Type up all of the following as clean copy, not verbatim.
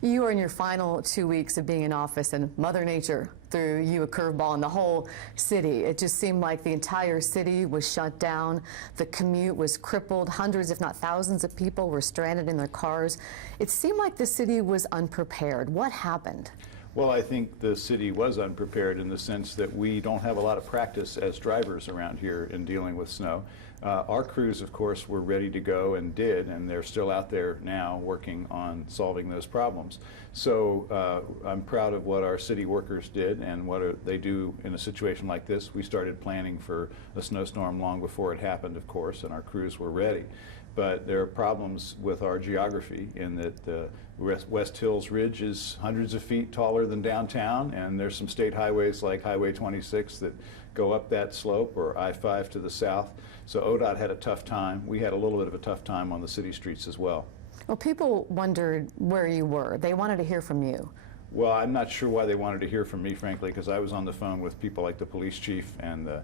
You are in your final 2 weeks of being in office, and Mother Nature threw you a curveball in the whole city. It just seemed like the entire city was shut down. The commute was crippled. Hundreds, if not thousands, of people were stranded in their cars. It seemed like the city was unprepared. What happened? Well, I think the city was unprepared in the sense that we don't have a lot of practice as drivers around here in dealing with snow. Our crews, of course, were ready to go and did, and they're still out there now working on solving those problems. So I'm proud of what our city workers did and what they do in a situation like this. We started planning for a snowstorm long before it happened, of course, and our crews were ready. But there are problems with our geography in that the West Hills Ridge is hundreds of feet taller than downtown, and there's some state highways like Highway 26 that go up that slope, or I-5 to the south. So ODOT had a tough time. We had a little bit of a tough time on the city streets as well. Well, people wondered where you were. They wanted to hear from you. Well, I'm not sure why they wanted to hear from me, frankly, because I was on the phone with people like the police chief and the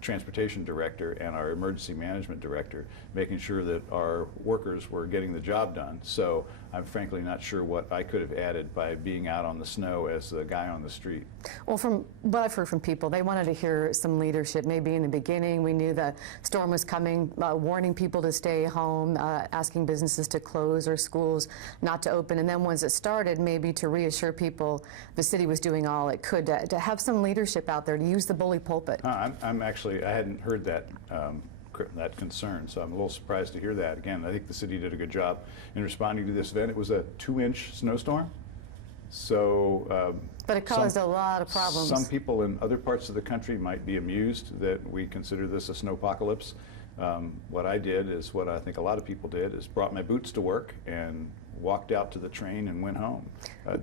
transportation director and our emergency management director, making sure that our workers were getting the job done. So I'm frankly not sure what I could have added by being out on the snow as the guy on the street. Well, from what I've heard from people, they wanted to hear some leadership. Maybe in the beginning we knew the storm was coming, warning people to stay home, asking businesses to close or schools not to open. And then once it started, maybe to reassure people the city was doing all it could to have some leadership out there, to use the bully pulpit. I hadn't heard that that concern, so I'm a little surprised to hear that. Again, I think the city did a good job in responding to this event. It was a 2-inch snowstorm, so but it caused a lot of problems. Some people in other parts of the country might be amused that we consider this a snowpocalypse. What I did is what I think a lot of people did, is brought my boots to work and walked out to the train and went home.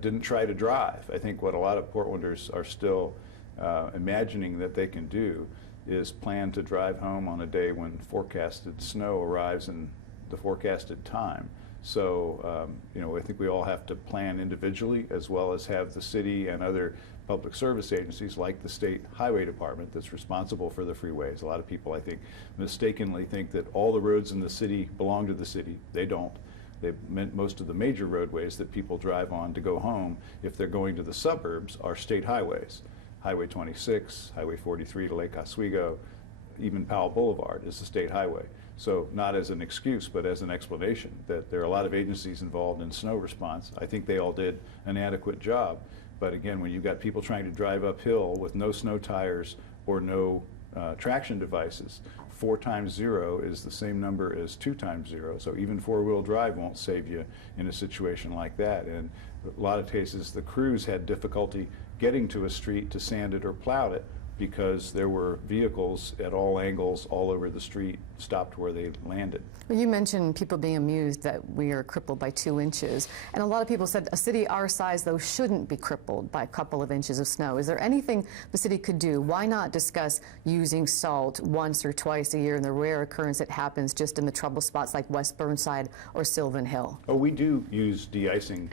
Didn't try to drive. I think what a lot of Portlanders are still imagining that they can do is plan to drive home on a day when forecasted snow arrives in the forecasted time. So, you know, I think we all have to plan individually, as well as have the city and other public service agencies like the state highway department that's responsible for the freeways. A lot of people, I think, mistakenly think that all the roads in the city belong to the city. They don't. They meant most of the major roadways that people drive on to go home, if they're going to the suburbs, are state highways. Highway 26, Highway 43 to Lake Oswego, even Powell Boulevard is a state highway. So not as an excuse, but as an explanation that there are a lot of agencies involved in snow response. I think they all did an adequate job. But again, when you've got people trying to drive uphill with no snow tires or no traction devices, 4 times 0 is the same number as 2 times 0. So even 4-wheel drive won't save you in a situation like that. And a lot of cases, the crews had difficulty getting to a street to sand it or plow it, because there were vehicles at all angles all over the street stopped where they landed. Well, you mentioned people being amused that we are crippled by 2 inches. And a lot of people said a city our size, though, shouldn't be crippled by a couple of inches of snow. Is there anything the city could do? Why not discuss using salt once or twice a year in the rare occurrence it happens just in the trouble spots like West Burnside or Sylvan Hill? Oh, we do use de-icing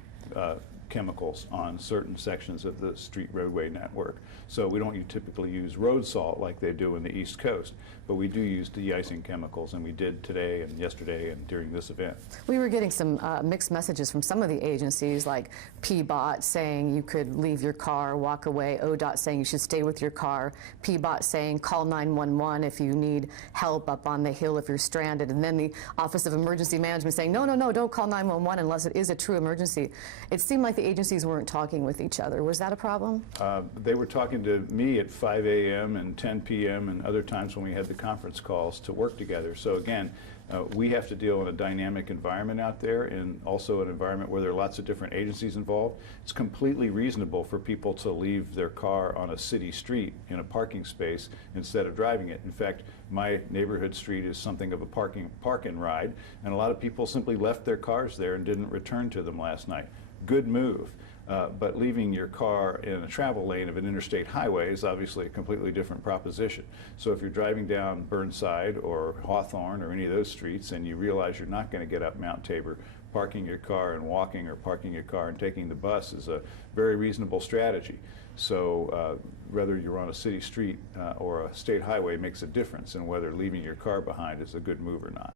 chemicals on certain sections of the street roadway network. So we don't typically use road salt like they do in the East Coast, but we do use de-icing chemicals, and we did today and yesterday and during this event. We were getting some mixed messages from some of the agencies, like PBOT saying you could leave your car, walk away, ODOT saying you should stay with your car, PBOT saying call 911 if you need help up on the hill if you're stranded, and then the Office of Emergency Management saying no, don't call 911 unless it is a true emergency. It seemed like the agencies weren't talking with each other. Was that a problem? They were talking to me at 5 a.m. and 10 p.m. and other times when we had the conference calls to work together. So again, we have to deal in a dynamic environment out there, and also an environment where there are lots of different agencies involved. It's completely reasonable for people to leave their car on a city street in a parking space instead of driving it. In fact, my neighborhood street is something of a park and ride, and a lot of people simply left their cars there and didn't return to them last night. Good move. But leaving your car in a travel lane of an interstate highway is obviously a completely different proposition. So if you're driving down Burnside or Hawthorne or any of those streets and you realize you're not going to get up Mount Tabor, parking your car and walking, or parking your car and taking the bus is a very reasonable strategy. So whether you're on a city street or a state highway makes a difference in whether leaving your car behind is a good move or not.